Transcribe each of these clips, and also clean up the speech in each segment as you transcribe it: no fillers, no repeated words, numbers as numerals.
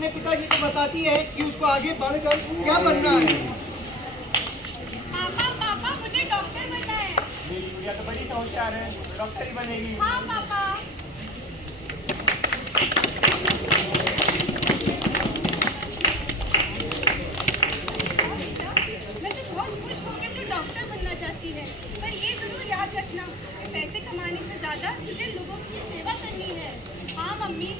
अपने पिताजी को बताती है कि उसको आगे बढ़कर क्या बनना है। पापा पापा मुझे डॉक्टर बनना है। मेरी गुड़िया तो बड़ी होशियार है, डॉक्टर ही बनेगी। हाँ पापा। मैं तो बहुत खुश हूँ कि तू डॉक्टर बनना चाहती है, पर ये जरूर याद रखना कि पैसे कमाने से ज्यादा तुझे लोगों की सेवा करनी है। हाँ मम्मी।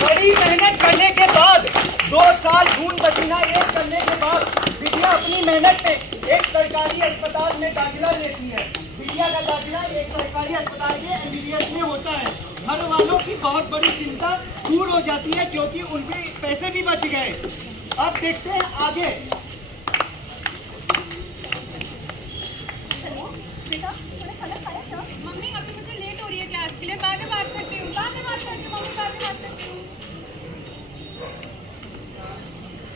बड़ी मेहनत करने के बाद 2 साल खून पसीना एक करने के बाद बिटिया अपनी मेहनत पे एक सरकारी अस्पताल में दाखिला लेती है। बिटिया का दाखिला एक सरकारी अस्पताल के एमबीबीएस में होता है। घर वालों की बहुत बड़ी चिंता दूर हो जाती है क्योंकि उनके पैसे भी बच गए। अब देखते हैं आगे। हेलो बेटा, तूने खाना खाया क्या? मम्मी अभी मुझे लेट हो रही है क्लास के लिए, बाद में बात करती हूँ। बाद में बात करती हूँ मम्मी, बाद में बात करती हूँ।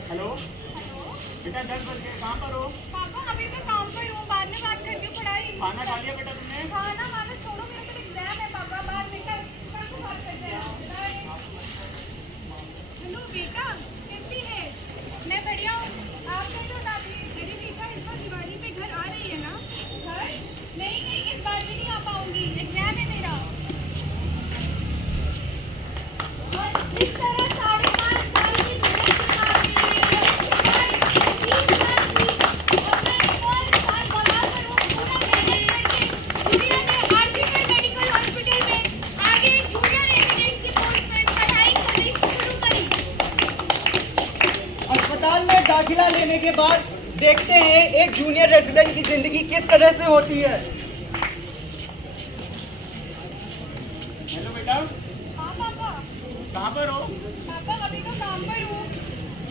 हेलो हेलो बेटा, 10 बज गए, कहाँ पर हो? पापा अभी तो काम पर हूँ, बाद में बात करती हूँ। पढ़ाई खाना खा लिया बेटा तुमने? खाना वाना छोड़ो, मेरा कल एग्जाम है पापा, बाद में कल को बात करते हैं। हेलो बेटा, कैसी है? मैं बढ़िया हूँ, आप कैसे हो दादी? अरे बेटा, इस बार दिवाली पे घर आ रही है ना? घर? नहीं नहीं, इस बार भी नहीं आ पाऊंगी, एग्जाम है मेरा। और इस तरह 5.5 साल की मेहनत के बाद अस्पताल में दाखिला लेने के बाद देखते हैं एक जूनियर रेजिडेंट की जिंदगी किस तरह से होती है। हेलो बेटा, हाँ पापा। कहाँ पर हो? पापा अभी तो काम पर हूँ।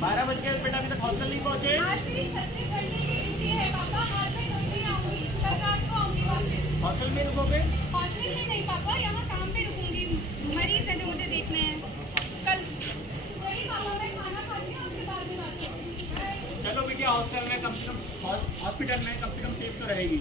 12 बज गए बेटा, अभी तक हॉस्टल नहीं पहुँचे? आज मेरी 36 घंटे की ड्यूटी है पापा, आज मैं जल्दी आऊंगी, कल रात को आऊंगी वापस। हॉस्टल में रुकोगे? हॉस्टल में नहीं पापा, यहाँ काम पे रुकूंगी, मरीज है जो मुझे देखने हैं कल। चलिए पापा, मैं खाना खाती हूँ, उसके बाद में बात करूँगी। चलो बिटिया, हॉस्टल में कम से कम, हॉस्पिटल में कम से कम सेफ तो रहेगी।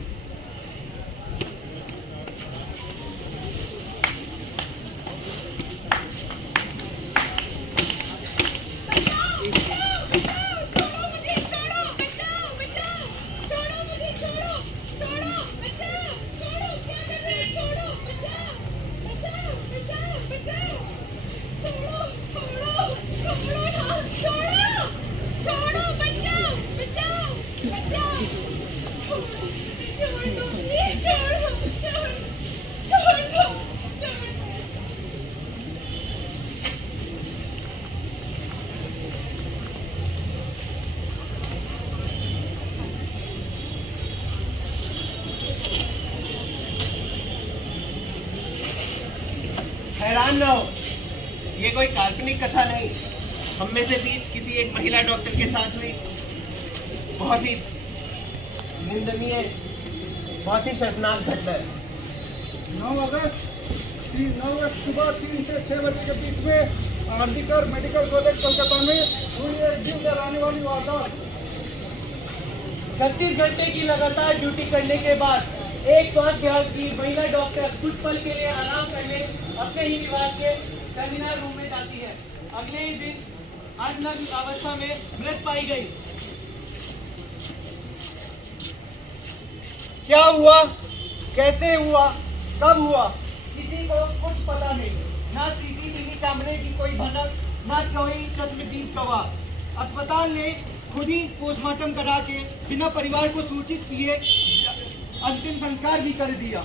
हैरान न हो, ये कोई काल्पनिक कथा नहीं, हम में से बीच किसी एक महिला डॉक्टर के साथ हुई बहुत ही निंदनीय, बहुत ही शर्मनाक घटना है। 9 अगस्त सुबह 3 से 6 बजे के बीच में आरजीकर मेडिकल कॉलेज कोलकाता में हुई एक दिल जलाने वाली वारदात। 36 घंटे की लगातार ड्यूटी करने के बाद एक स्वास्थ्य विभाग की महिला डॉक्टर कुछ पल के लिए आराम करने अपने ही विभाग के सेमिनार रूम में जाती है। अगले ही दिन अर्धनग्न अवस्था में मृत पाई गई। क्या हुआ, कैसे हुआ, कब हुआ, किसी को कुछ पता नहीं। ना सीसीटीवी कैमरे की कोई भनक, ना कोई चश्मदीद गवाह। अस्पताल ने खुद ही पोस्टमार्टम करा के बिना परिवार को सूचित किए अंतिम संस्कार भी कर दिया।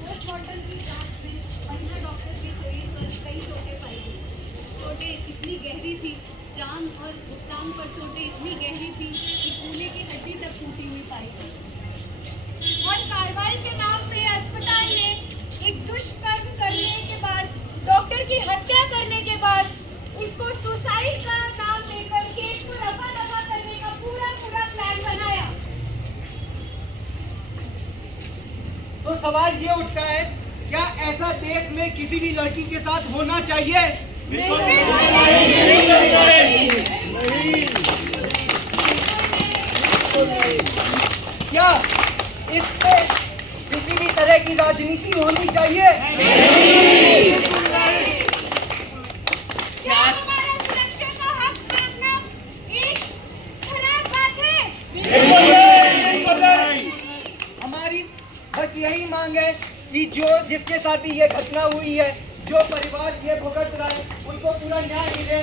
पोस्टमार्टम की जांच में महिला डॉक्टर के शरीर पर कई चोटें पाई गई। चोटें इतनी गहरी थी, जान और टांग पर चोटें इतनी गहरी थी कि कूल्हे की हड्डी तक टूटी हुई पाई गई। और कार्रवाई के नाम पे अस्पताल ने एक दुष्कर्म करने के बाद, डॉक्टर की हत्या करने के बाद, इसको सुसाइड का नाम देकर केस को रफा दफा करने का पूरा प्लान बनाया। तो सवाल ये उठता है क्या ऐसा देश में किसी भी लड़की के साथ होना चाहिए? क्या इस पे किसी भी तरह की राजनीति होनी चाहिए? क्या हमारा सुरक्षा का हक मांगना एक खराब बात है? हमारी बस यही मांग है कि जिसके साथ भी ये घटना हुई है, जो परिवार ये भुगत रहा है, उनको पूरा न्याय मिले।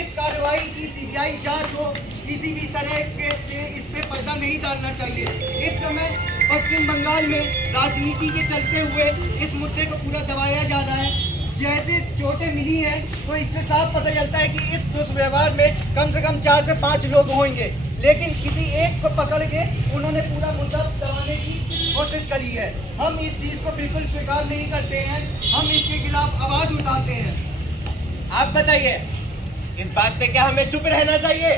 इस कार्रवाई की सीबीआई जांच हो, किसी भी तरह के से इस पे पर्दा नहीं डालना चाहिए। इस समय पश्चिम बंगाल में राजनीति के चलते हुए इस मुद्दे को पूरा दबाया जा रहा है। जैसे चोटें मिली हैं तो इससे साफ पता चलता है कि इस दुष्व्यवहार में कम से कम 4 से 5 लोग होंगे, लेकिन किसी एक को पकड़ के उन्होंने पूरा मुद्दा दबाने की कोशिश करी है। हम इस चीज को बिल्कुल स्वीकार नहीं करते हैं, हम इसके खिलाफ आवाज उठाते हैं। आप बताइए, इस बात पे क्या हमें चुप रहना चाहिए?